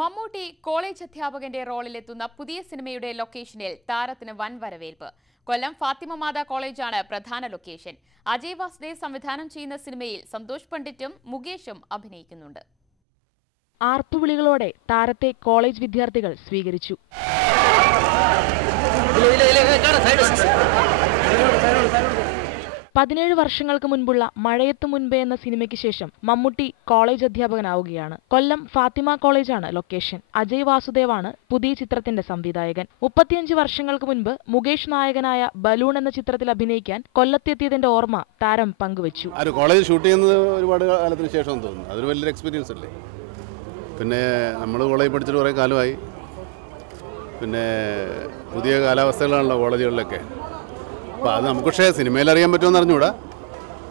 Mammootty college അധ്യാപകന്റെ റോളിലെത്തുന്ന പുതിയ സിനിമയുടെ ലൊക്കേഷനിൽ താരത്തിന് വൻ വരവേൽപ്പ്. കൊല്ലം ഫാത്തിമ മാതാ കോളേജാണ് പ്രധാന ലൊക്കേഷൻ. അജയ് വാസുദേവ് സംവിധാനം ചെയ്യുന്ന സിനിമയിൽ സന്തോഷ് പണ്ഡിറ്റും മുകേഷും അഭിനയിക്കുന്നുണ്ട്. ആർപ്പുവിളികളോടെ താരത്തെ കോളേജ് വിദ്യാർത്ഥികൾ സ്വീകരിച്ചു. 17 വർഷങ്ങൾക്ക് മുൻപുള്ള മഴയത്തു മുൻപേ എന്ന സിനിമയ്ക്ക് ശേഷം മമ്മൂട്ടി കോളേജ് അധ്യാപകനാവുകയാണ്. കൊല്ലം ഫാത്തിമ കോളേജാണ് ലൊക്കേഷൻ. അജയ് വാസുദേവാണ് പുതിയ ചിത്രത്തിന്റെ സംവിധായകൻ. 35 വർഷങ്ങൾക്ക് മുൻപ് മുകേഷ് നായകനായ ബലൂൺ എന്ന ചിത്രത്തിൽ അഭിനയിക്കാൻ കൊല്ലത്തെത്തിയതിന്റെ ഓർമ്മ താരം പങ്കുവച്ചു. കോളേജ് ഷൂട്ട് ചെയ്യുന്നത് ഒരുപാട് കാലത്തിന് ശേഷം തോന്നുന്നു. അതൊരു വലിയൊരു എക്സ്പീരിയൻസ് അല്ലേ. പിന്നെ നമ്മൾ കോളേജ് പഠിച്ചിട്ട് കുറേ കാലമായി. പിന്നെ പുതിയ കാലാവസ്ഥകളാണല്ലോ കോളേജുകളിലൊക്കെ. അപ്പോൾ അത് നമുക്ക് പക്ഷേ സിനിമയിൽ അറിയാൻ പറ്റുമെന്ന് അറിഞ്ഞുകൂടാ.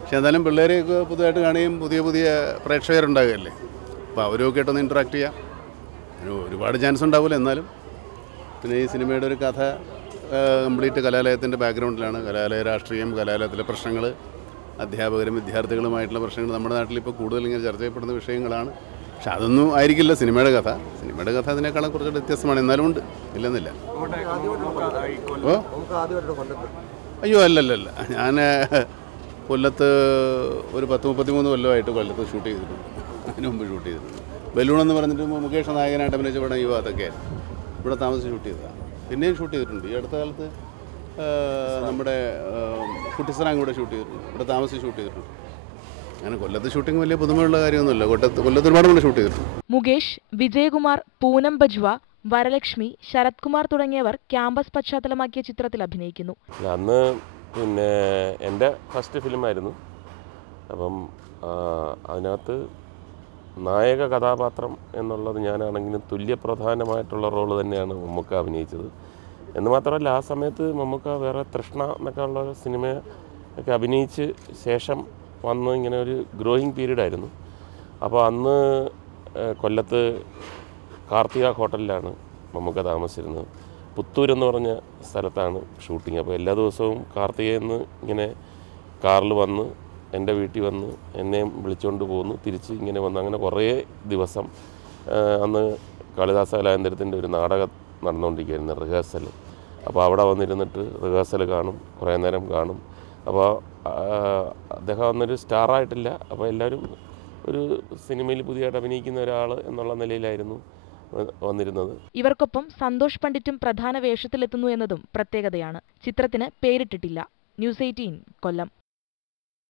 പക്ഷെ എന്തായാലും പിള്ളേരെയൊക്കെ പുതുതായിട്ട് കാണുകയും പുതിയ പ്രേക്ഷകരുണ്ടാകുകയല്ലേ. അപ്പോൾ അവരൊക്കെ ആയിട്ടൊന്ന് ഇൻട്രാക്ട് ചെയ്യാം. ഒരുപാട് ചാൻസ് ഉണ്ടാവില്ല. എന്നാലും പിന്നെ ഈ സിനിമയുടെ ഒരു കഥ കംപ്ലീറ്റ് കലാലയത്തിൻ്റെ ബാക്ക്ഗ്രൗണ്ടിലാണ്. കലാലയ രാഷ്ട്രീയം, കലാലയത്തിലെ പ്രശ്നങ്ങൾ, അധ്യാപകരും വിദ്യാർത്ഥികളുമായിട്ടുള്ള പ്രശ്നങ്ങൾ നമ്മുടെ നാട്ടിൽ ഇപ്പോൾ കൂടുതൽ ഇങ്ങനെ ചർച്ച ചെയ്യപ്പെടുന്ന വിഷയങ്ങളാണ്. പക്ഷെ അതൊന്നും ആയിരിക്കില്ല സിനിമയുടെ കഥ. സിനിമയുടെ കഥ അതിനേക്കാളും കുറച്ചുകൂടി വ്യത്യസ്തമാണ്. എന്നാലും ഉണ്ട്, ഇല്ലെന്നില്ല. അയ്യോ അല്ലല്ല, ഞാൻ കൊല്ലത്ത് ഒരു 10-33 കൊല്ലമായിട്ട് കൊല്ലത്ത് ഷൂട്ട് ചെയ്തിട്ടുണ്ട്. അതിന് മുമ്പ് ഷൂട്ട് ചെയ്തിട്ടുണ്ട്. ബലൂൺ എന്ന് പറഞ്ഞിട്ട് മുകേഷ് നായകനായിട്ട് അഭിനയിച്ച പടം ഈ ഭാഗത്തൊക്കെ ഇവിടെ താമസിച്ച് ഷൂട്ട് ചെയ്തതാണ്. പിന്നെയും ഷൂട്ട് ചെയ്തിട്ടുണ്ട്. ഈ അടുത്ത കാലത്ത് നമ്മുടെ കുട്ടിസറാങ് കൂടെ ഷൂട്ട് ചെയ്തിട്ടുണ്ട്. ഇവിടെ താമസിച്ച് ഷൂട്ട് ചെയ്തിട്ടുണ്ട്. അങ്ങനെ കൊല്ലത്ത് ഷൂട്ടിംഗ് വലിയ പുതുമയുള്ള കാര്യമൊന്നുമില്ല. കൊല്ലത്ത് ഒരുപാട് കൊണ്ട് ഷൂട്ട് ചെയ്തിട്ടുണ്ട്. മുകേഷ്, വിജയകുമാർ, പൂനം ബജ്വ, വരലക്ഷ്മി, ശരത് കുമാർ തുടങ്ങിയവർ ക്യാമ്പസ് പശ്ചാത്തലമാക്കിയ ചിത്രത്തിൽ അഭിനയിക്കുന്നു. അന്ന് പിന്നെ എൻ്റെ ഫസ്റ്റ് ഫിലിമായിരുന്നു. അപ്പം അതിനകത്ത് നായക കഥാപാത്രം എന്നുള്ളത് ഞാനാണെങ്കിലും തുല്യപ്രധാനമായിട്ടുള്ള റോള് തന്നെയാണ് മമ്മൂക്ക അഭിനയിച്ചത്. എന്ന് മാത്രമല്ല, ആ സമയത്ത് മമ്മൂക്ക വേറെ തൃഷ്ണ എന്നൊക്കെ ഉള്ള സിനിമയൊക്കെ അഭിനയിച്ച് ശേഷം വന്ന് ഇങ്ങനെ ഒരു ഗ്രോയിങ് പീരീഡായിരുന്നു. അപ്പോൾ അന്ന് കൊല്ലത്ത് കാർത്തിക ഹോട്ടലിലാണ് മമ്മൂക്ക താമസിച്ചിരുന്നത്. പുത്തൂരെന്ന് പറഞ്ഞ സ്ഥലത്താണ് ഷൂട്ടിങ്. അപ്പോൾ എല്ലാ ദിവസവും കാർത്തികയെന്ന് ഇങ്ങനെ കാറിൽ വന്ന് എൻ്റെ വീട്ടിൽ വന്ന് എന്നെയും വിളിച്ചുകൊണ്ട് പോന്നു. തിരിച്ച് ഇങ്ങനെ വന്ന് അങ്ങനെ കുറേ ദിവസം. അന്ന് കാളിദാസ കലാകേന്ദ്രത്തിൻ്റെ ഒരു നാടകം നടന്നുകൊണ്ടിരിക്കുകയായിരുന്നു, റിഹേഴ്സൽ. അപ്പോൾ അവിടെ വന്നിരുന്നിട്ട് റിഹേഴ്സൽ കാണും, കുറേ നേരം കാണും. അപ്പോൾ അദ്ദേഹം അന്നൊരു സ്റ്റാറായിട്ടില്ല. അപ്പോൾ എല്ലാവരും ഒരു സിനിമയിൽ പുതിയതായിട്ട് അഭിനയിക്കുന്ന ഒരാൾ എന്നുള്ള നിലയിലായിരുന്നു വന്നിരുന്നത്. ഇവർക്കൊപ്പം സന്തോഷ് പണ്ഡിറ്റും പ്രധാന വേഷത്തിലെത്തുന്നു എന്നതും പ്രത്യേകതയാണ്. ചിത്രത്തിന് പേരിട്ടിട്ടില്ല. ന്യൂസ് 18 കൊല്ലം.